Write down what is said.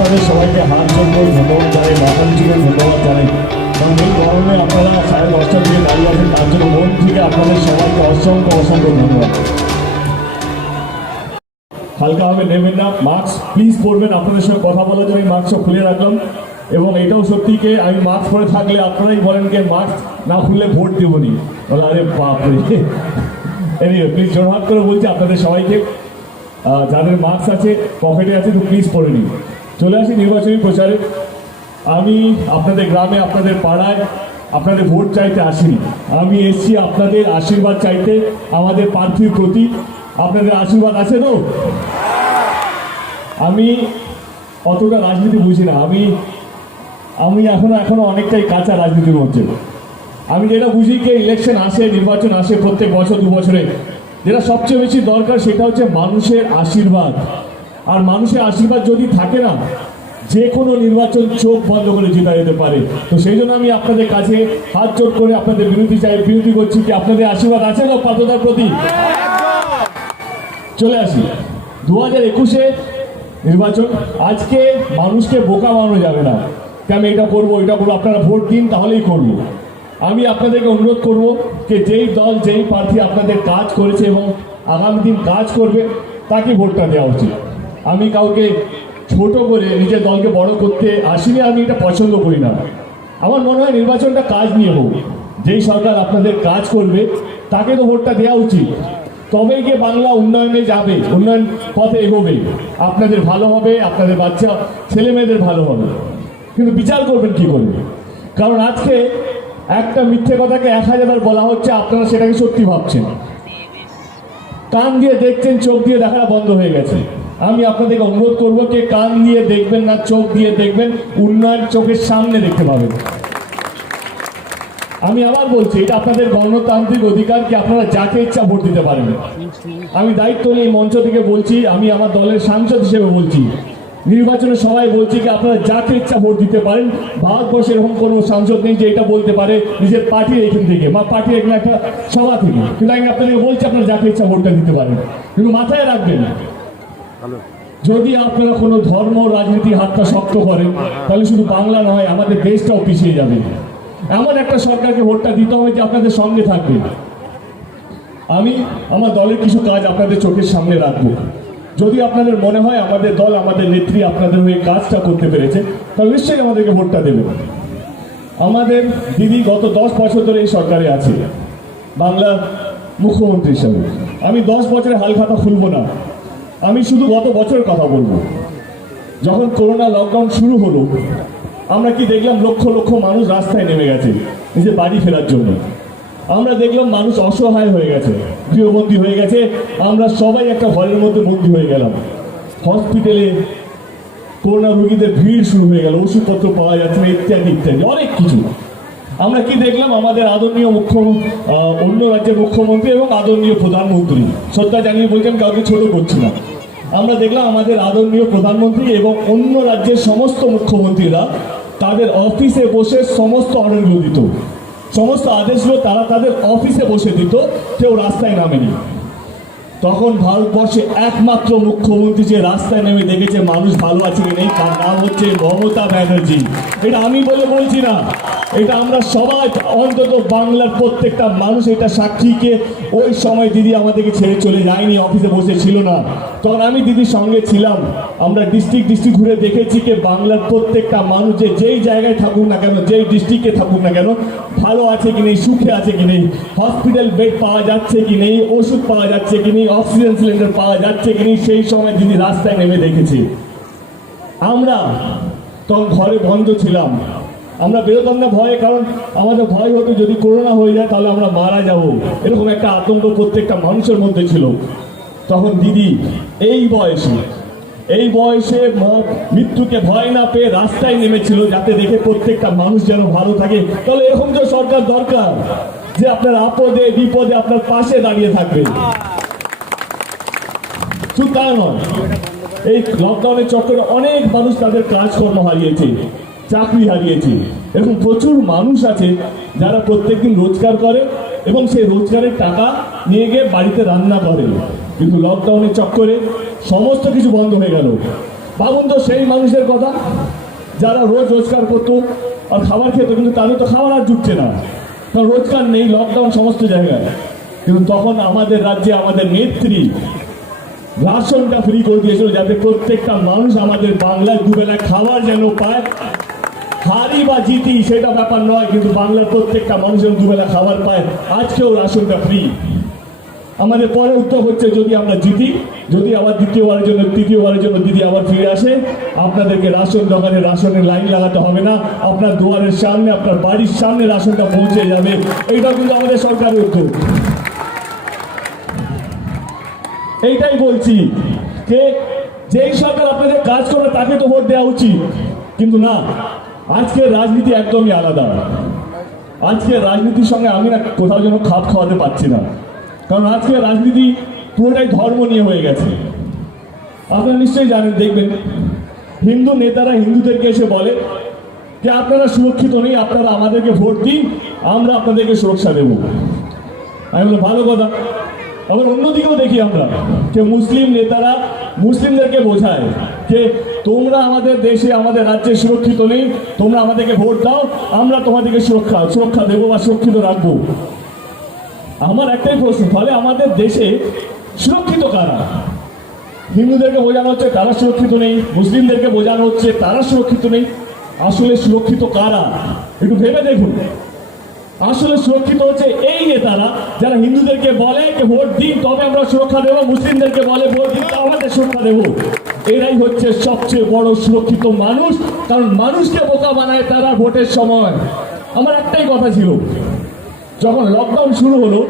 আপনাদের সবাইকে হাত জোর করে ধন্যবাদ জানাই, মাথাঞ্চিকে ধন্যবাদ জানাই। কারণ এই গরমে আপনারা 10:30টার দিকে দাঁড়িয়ে আছেন, তার জন্য মন থেকে আপনাদের সবাইকে অসংখ্য অসংখ্য ধন্যবাদ। হালকাভাবে নেবেন না, মাস্ক প্লিজ পরবেন। আপনাদের সঙ্গে কথা বলার জন্য আমি মাস্কও খুলে রাখলাম। এবং এটাও সত্যিকে আমি মাস্ক পরে থাকলে আপনারাই বলেন যে মাস্ক না খুললে ভোট দেবনি, বলে আরে বাপরে। এনিওয়ে প্লিজ জোরহাত করে বলছি আপনাদের সবাইকে, যাদের মাস্ক আছে পকেটে আছে তো প্লিজ পরে নিন। চলে আসি নির্বাচনী প্রচারে। আমি আপনাদের গ্রামে, আপনাদের পাড়ায় আপনাদের ভোট চাইতে আসিনি। আমি এসছি আপনাদের আশীর্বাদ চাইতে আমাদের প্রার্থীর প্রতি। আপনাদের আশীর্বাদ আছে তো? আমি অতটা রাজনীতি বুঝি না, আমি এখনো অনেকটাই কাঁচা রাজনীতির মধ্যে। আমি যেটা বুঝি কি ইলেকশন আসে, নির্বাচন আসে প্রত্যেক বছর 2 বছরে, যেটা সবচেয়ে বেশি দরকার সেটা হচ্ছে মানুষের আশীর্বাদ। আর মানুষের আশীর্বাদ যদি থাকে না, যে কোনো নির্বাচন চোখ বন্ধ করে জেতা যেতে পারে। তো সেই জন্য আমি আপনাদের কাছে হাত জোর করে আপনাদের বিনতি করছি কি আপনাদের আশীর্বাদ আছে না পাত্রতার প্রতি? চলে আসি 2021-এ নির্বাচন। আজকে মানুষকে বোকা বানানো যাবে না যে আমি এটা করবো ওইটা করবো, আপনারা ভোট দিন তাহলেই করবো। আমি আপনাদেরকে অনুরোধ করব যে যেই দল যেই প্রার্থী আপনাদের কাজ করেছে এবং আগামী দিন কাজ করবে তাকে ভোটটা দেওয়া উচিত। আমি কাউকে ছোট করে নিজের দলকে বড় করতে আসিনি, আমি এটা পছন্দ করি না। আমার মনে হয় নির্বাচনটা কাজ নিয়ে হোক, যেই সরকার আপনাদের কাজ করবে তাকে তো ভোটটা দেওয়া উচিত। তবেই গিয়ে বাংলা উন্নয়নে যাবে, উন্নয়ন পথে এগোবে, আপনাদের ভালো হবে, আপনাদের বাচ্চা ছেলে মেয়েদের ভালো হবে। কিন্তু বিচার করবেন কি করবে? কারণ আজকে একটা মিথ্যে কথাকে 1000 বার বলা হচ্ছে, আপনারা সেটাকে সত্যি ভাবছেন। কান দিয়ে দেখছেন, চোখ দিয়ে দেখাটা বন্ধ হয়ে গেছে। আমি আপনাদেরকে অনুরোধ করবো যে কান দিয়ে দেখবেন না, চোখ দিয়ে দেখবেন, উন্নয়ন চোখের সামনে দেখতে পাবেন। আমি আবার বলছি, এটা আপনাদের গণতান্ত্রিক অধিকার কি আপনারা যাকে ইচ্ছা ভোট দিতে পারেন। আমি দায়িত্ব নিয়ে এই মঞ্চ থেকে বলছি, আমি আমার দলের সাংসদ হিসেবে বলছি, নির্বাচনে সবাই বলছি কি আপনারা যাকে ইচ্ছা ভোট দিতে পারেন। ভারতবর্ষে এরকম কোনো সাংসদ নেই যে এটা বলতে পারে নিজের পার্টির এখান থেকে বা পার্টির এখানে একটা সভা থেকে। কিন্তু আমি আপনাদেরকে বলছি আপনারা যাকে ইচ্ছা ভোটটা দিতে পারেন, কিন্তু মাথায় রাখবেন যদি আপনারা কোনো ধর্ম রাজনীতি হাতটা শক্ত করেন তাহলে শুধু বাংলা নয় আমাদের দেশটাও পিছিয়ে যাবে। এমন একটা সরকারকে ভোটটা দিতে হবে যে আপনাদের সঙ্গে থাকবে। আমি আমার দলের কিছু কাজ আপনাদের চোখের সামনে রাখবো। যদি আপনাদের মনে হয় আমাদের দল, আমাদের নেত্রী আপনাদের হয়ে কাজটা করতে পেরেছে, তাহলে নিশ্চয়ই আমাদেরকে ভোটটা দেবেন। আমাদের দিদি গত 10 বছর ধরে এই সরকারে আছে বাংলার মুখ্যমন্ত্রী হিসাবে। আমি 10 বছরের হাল খাতা খুলব না, আমি শুধু গত বছরের কথা বলবো। যখন করোনা লকডাউন শুরু হলো, আমরা কি দেখলাম? লক্ষ লক্ষ মানুষ রাস্তায় নেমে গেছে নিজের বাড়ি ফেরার জন্য। আমরা দেখলাম মানুষ অসহায় হয়ে গেছে, গৃহবন্দী হয়ে গেছে। আমরা সবাই একটা ঘরের মধ্যে বন্দী হয়ে গেলাম। হসপিটালে করোনা রোগীদের ভিড় শুরু হয়ে গেল, ওষুধপত্র পাওয়া যাচ্ছে না, ইত্যাদি ইত্যাদি অনেক কিছু। আমরা কি দেখলাম? আমাদের আদরণীয় অন্য রাজ্যের মুখ্যমন্ত্রী এবং আদরণীয় প্রধানমন্ত্রী, শ্রদ্ধা জানিয়ে বলছেন, কাউকে ছোট করছি না, আমরা দেখলাম আমাদের আদরণীয় প্রধানমন্ত্রী এবং অন্য রাজ্যের সমস্ত মুখ্যমন্ত্রীরা তাদের অফিসে বসে সমস্ত অর্ডারগুলো দিত, সমস্ত আদেশগুলো তারা তাদের অফিসে বসে দিত, কেউ রাস্তায় নামেনি। তখন ভারতবর্ষে একমাত্র মুখ্যমন্ত্রী যে রাস্তায় নেমে দেখেছে মানুষ ভালো আছে কি নেই, তার নাম হচ্ছে মমতা ব্যানার্জি। এটা আমি বলছি না, এটা আমরা সবাই, অন্তত বাংলার প্রত্যেকটা মানুষ এটা সাক্ষীকে। ওই সময় দিদি আমাদেরকে ছেড়ে চলে যায়নি, অফিসে বসে ছিল না, তখন আমি দিদির সঙ্গে ছিলাম। আমরা ডিস্ট্রিক্ট ঘুরে দেখেছি যে বাংলার প্রত্যেকটা মানুষ যেই জায়গায় থাকুক না কেন, যেই ডিস্ট্রিক্টে থাকুক না কেন, ভালো আছে কি নেই, সুখে আছে কি নেই, হসপিটাল বেড পাওয়া যাচ্ছে কি নেই, ওষুধ পাওয়া যাচ্ছে কি নেই, অক্সিজেন সিলিন্ডার পাওয়া যাচ্ছে কি নেই, সেই সময় দিদি রাস্তায় নেমে দেখেছি। আমরা তখন ঘরে বন্ধ ছিলাম, আমরা বেরোতাম না ভয়ে, কারণ আমাদের ভয় হতো যদি করোনা হয়ে যায় তাহলে আমরা মারা যাব, এরকম একটা আতঙ্ক প্রত্যেকটা মানুষের মধ্যে ছিল। তখন দিদি এই বয়সে মৃত্যুকে ভয় না পেয়ে রাস্তায় নেমেছিল, যাতে দেখে প্রত্যেকটা মানুষ যেন ভালো থাকে। তাহলে এরকম যে সরকার দরকার যে আপনার আপদে বিপদে আপনার পাশে দাঁড়িয়ে থাকবে। শুধু তা নয়, এই লকডাউনের চক্করে অনেক মানুষ তাদের কাজকর্ম হারিয়েছে, চাকরি হারিয়েছে। এরকম প্রচুর মানুষ আছে যারা প্রত্যেকদিন রোজগার করে এবং সেই রোজগারের টাকা নিয়ে গিয়ে বাড়িতে রান্না করে, কিন্তু লকডাউনের চক্করে সমস্ত কিছু বন্ধ হয়ে গেল। ভাবুন তো সেই মানুষের কথা যারা রোজগার করতো আর খাবার খেত, কিন্তু তাদের তো খাবার আর জুটছে না, কারণ রোজগার নেই, লকডাউন সমস্ত জায়গায়। কিন্তু তখন আমাদের রাজ্যে আমাদের নেত্রী রাশনটা ফ্রি করে দিয়েছিল, যাতে প্রত্যেকটা মানুষ আমাদের বাংলায় দুবেলা খাবার যেন পায়। হারি বা জিতি সেটা ব্যাপার নয়, কিন্তু বাংলার প্রত্যেকটা মানুষ যেন দুবেলা খাবার পায়। আজকেও রাশনটা ফ্রি। আমাদের পরে উত্তর হচ্ছে, যদি আমরা জিতি, যদি আবার তৃতীয়বারের জন্য দিদি আবার ফিরে আসে, আপনাদেরকে রাশন দোকানে রাশনের লাইন লাগাতে হবে না, আপনার দুয়ারের সামনে, আপনার বাড়ির সামনে রাশনটা পৌঁছে যাবে। এইটা কিন্তু আমাদের সরকারের উত্তর। এইটাই বলছি যে যেই সরকার আপনাদের কাজ করে তাকে তো ভোট দেওয়া উচিত, কিন্তু না, আজকের রাজনীতি একদমই আলাদা। আজকের রাজনীতির সঙ্গে আমি না কোথাও যেন খাপ খাওয়াতে পারছি না, কারণ আজকের রাজনীতি পুরোটাই ধর্ম নিয়ে হয়ে গেছে। আপনারা নিশ্চয়ই জানেন, দেখবেন হিন্দু নেতারা হিন্দুদেরকে এসে বলে যে আপনারা সুরক্ষিত নেই, আপনারা আমাদেরকে ভোট দিন, আমরা আপনাদেরকে সুরক্ষা দেব। আমি বলি ভালো কথা। আবার অন্যদিকেও দেখি আমরা যে মুসলিম নেতারা মুসলিমদেরকে বোঝায় যে তোমরা আমাদের দেশে, আমাদের রাজ্যে সুরক্ষিত নেই, তোমরা আমাদেরকে ভোট দাও, আমরা তোমাদেরকে সুরক্ষা দেবো বা সুরক্ষিত রাখবো। আমার একটাই প্রশ্ন, তাহলে আমাদের দেশে সুরক্ষিত কারা? হিন্দুদেরকে বোঝানো হচ্ছে তারা সুরক্ষিত নেই, মুসলিমদেরকে বোঝানো হচ্ছে তারা সুরক্ষিত নেই। আসলে সুরক্ষিত কারা? একটু ভেবে দেখুন। আসলে সুরক্ষিত হচ্ছে এই নেতারা যারা হিন্দুদেরকে বলে যে ভোট দিন তবে আমরা সুরক্ষা দেবো, মুসলিমদেরকে বলে ভোট দিন তবে আমাদের সুরক্ষা দেবো। এরাই হচ্ছে সবচেয়ে বড় সুরক্ষিত মানুষ, কারণ মানুষকে বোকা বানায় তারা ভোটের সময়। আমার একটাই কথা ছিল, যখন লকডাউন শুরু হলো